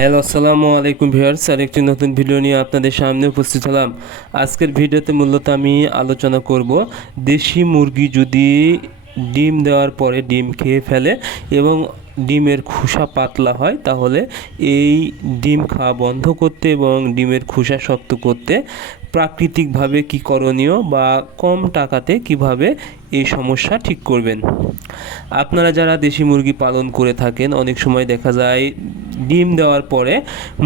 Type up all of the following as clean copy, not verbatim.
Hello, আসসালামু আলাইকুম viewers. আরেকটি নতুন ভিডিও নিয়ে আপনাদের সামনে উপস্থিত হলাম। আজকের ভিডিওতে মূলত আমি আলোচনা করব দেশি মুরগি যদি ডিম দেওয়ার পরে ডিম খেয়ে ফেলে এবং ডিমের খোসা পাতলা হয়, তাহলে এই ডিম খাওয়া বন্ধ করতে এবং ডিমের খোসা শক্ত করতে প্রাকৃতিকভাবে কী করণীয় বা কম টাকাতে কিভাবে এই সমস্যা ঠিক করবেন। আপনারা যারা দেশি মুরগি পালন করে থাকেন, অনেক সময় দেখা যায় ডিম দেওয়ার পরে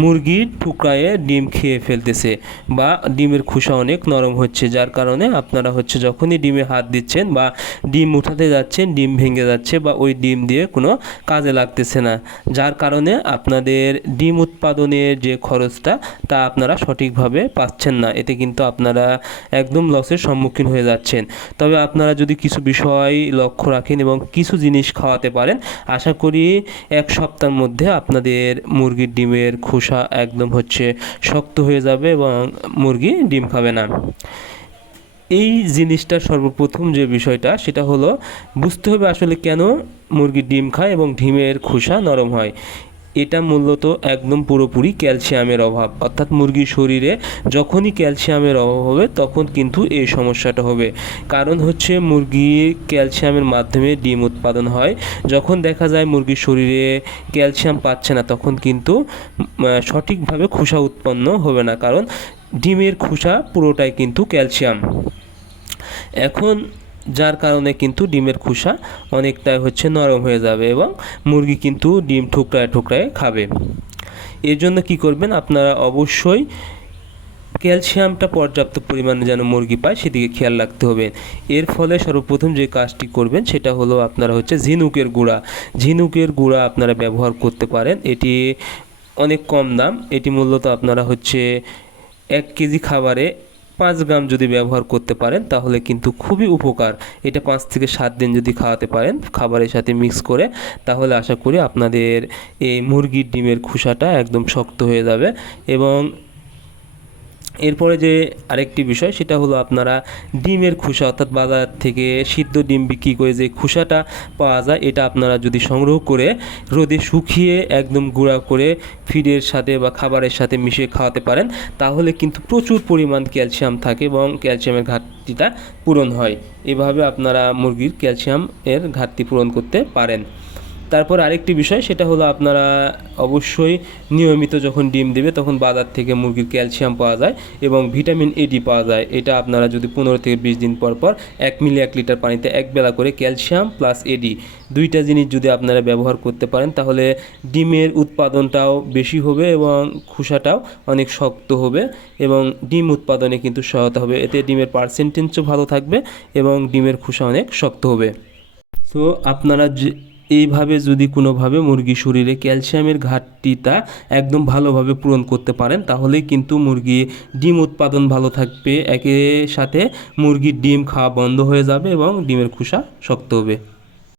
মুরগি ঠুকরায়ে ডিম খেয়ে ফেলতেছে বা ডিমের খোসা অনেক নরম হচ্ছে, যার কারণে আপনারা যখনই ডিমে হাত দিচ্ছেন বা ডিম উঠাতে যাচ্ছেন ডিম ভেঙে যাচ্ছে বা ওই ডিম দিয়ে কোনো কাজে লাগতেছে না, যার কারণে আপনাদের ডিম উৎপাদনের যে খরচটা তা আপনারা সঠিকভাবে পাচ্ছেন না। এতে কিন্তু আপনারা একদম লসের সম্মুখীন হয়ে যাচ্ছেন। তবে আপনারা যদি কিছু বিষয় লক্ষ্য রাখেন এবং কিছু জিনিস খাওয়াতে পারেন, আশা করি এক সপ্তাহের মধ্যে আপনাদের মুরগির ডিমের খোসা একদম শক্ত হয়ে যাবে এবং মুরগি ডিম খাবে না। এই জিনিসটার সর্বপ্রথম যে বিষয়টা সেটা হলো বুঝতে হবে আসলে কেন মুরগির ডিম খায় এবং ডিমের খোসা নরম হয়। এটা মূলত একদম পুরোপুরি ক্যালসিয়ামের অভাব, অর্থাৎ মুরগির শরীরে যখনই ক্যালসিয়ামের অভাব হবে তখন কিন্তু এই সমস্যাটা হবে। কারণ মুরগির ক্যালসিয়ামের মাধ্যমে ডিম উৎপাদন হয়। যখন দেখা যায় মুরগির শরীরে ক্যালসিয়াম পাচ্ছে না, তখন কিন্তু সঠিকভাবে খোসা উৎপন্ন হবে না, কারণ ডিমের খোসা পুরোটাই কিন্তু ক্যালসিয়াম। এখন যার কারণে কিন্তু ডিমের খোসা অনেকটাই নরম হয়ে যাবে এবং মুরগি কিন্তু ডিম ঠুকরায় ঠুকরায় খাবে। এর জন্য কী করবেন, আপনারা অবশ্যই ক্যালসিয়ামটা পর্যাপ্ত পরিমাণে যেন মুরগি পায় সেদিকে খেয়াল রাখতে হবে। এর ফলে সর্বপ্রথম যে কাজটি করবেন সেটা হলো আপনারা ঝিনুকের গুঁড়া আপনারা ব্যবহার করতে পারেন। এটি অনেক কম দাম। এটি মূলত আপনারা 1 কেজি খাবারে 5 গ্রাম যদি ব্যবহার করতে পারেন তাহলে কিন্তু খুবই উপকার। এটা 5 থেকে 7 দিন যদি খাওয়াতে পারেন খাবারের সাথে মিক্স করে, তাহলে আশা করি আপনাদের এই মুরগির ডিমের খোসাটা একদম শক্ত হয়ে যাবে। এবং এরপরে যে আরেকটি বিষয় সেটা হলো আপনারা ডিমের খোসা, অর্থাৎ বাজার থেকে সিদ্ধ ডিম বিক্রি করে যে খোসাটা পাওয়া যায়, এটা আপনারা যদি সংগ্রহ করে রোদে শুকিয়ে একদম গুঁড়া করে ফিডের সাথে বা খাবারের সাথে মিশিয়ে খাওয়াতে পারেন, তাহলে কিন্তু প্রচুর পরিমাণ ক্যালসিয়াম থাকে এবং ক্যালসিয়ামের ঘাটতিটা পূরণ হয়। এভাবে আপনারা মুরগির ক্যালসিয়ামের ঘাটতি পূরণ করতে পারেন। তারপর আরেকটি বিষয় সেটা হলো আপনারা অবশ্যই নিয়মিত যখন ডিম দেবে তখন বাজার থেকে মুরগির ক্যালসিয়াম পাওয়া যায় এবং ভিটামিন এডি পাওয়া যায়। এটা আপনারা যদি 15 থেকে 20 দিন পর 1 মিলি 1 লিটার পানিতে 1 বেলা করে ক্যালসিয়াম প্লাস এডি দুইটা জিনিস যদি আপনারা ব্যবহার করতে পারেন, তাহলে ডিমের উৎপাদনটাও বেশি হবে এবং খোসাটাও অনেক শক্ত হবে এবং ডিম উৎপাদনে কিন্তু সহায়তা হবে। এতে ডিমের পার্সেন্টেজও ভালো থাকবে এবং ডিমের খোসা অনেক শক্ত হবে। তো আপনারা এইভাবে যদি কোনোভাবে মুরগির শরীরে ক্যালসিয়ামের ঘাটতিটা একদম ভালোভাবে পূরণ করতে পারেন, তাহলেই কিন্তু মুরগি ডিম উৎপাদন ভালো থাকবে, একই সাথে মুরগির ডিম খাওয়া বন্ধ হয়ে যাবে এবং ডিমের খোসা শক্ত হবে।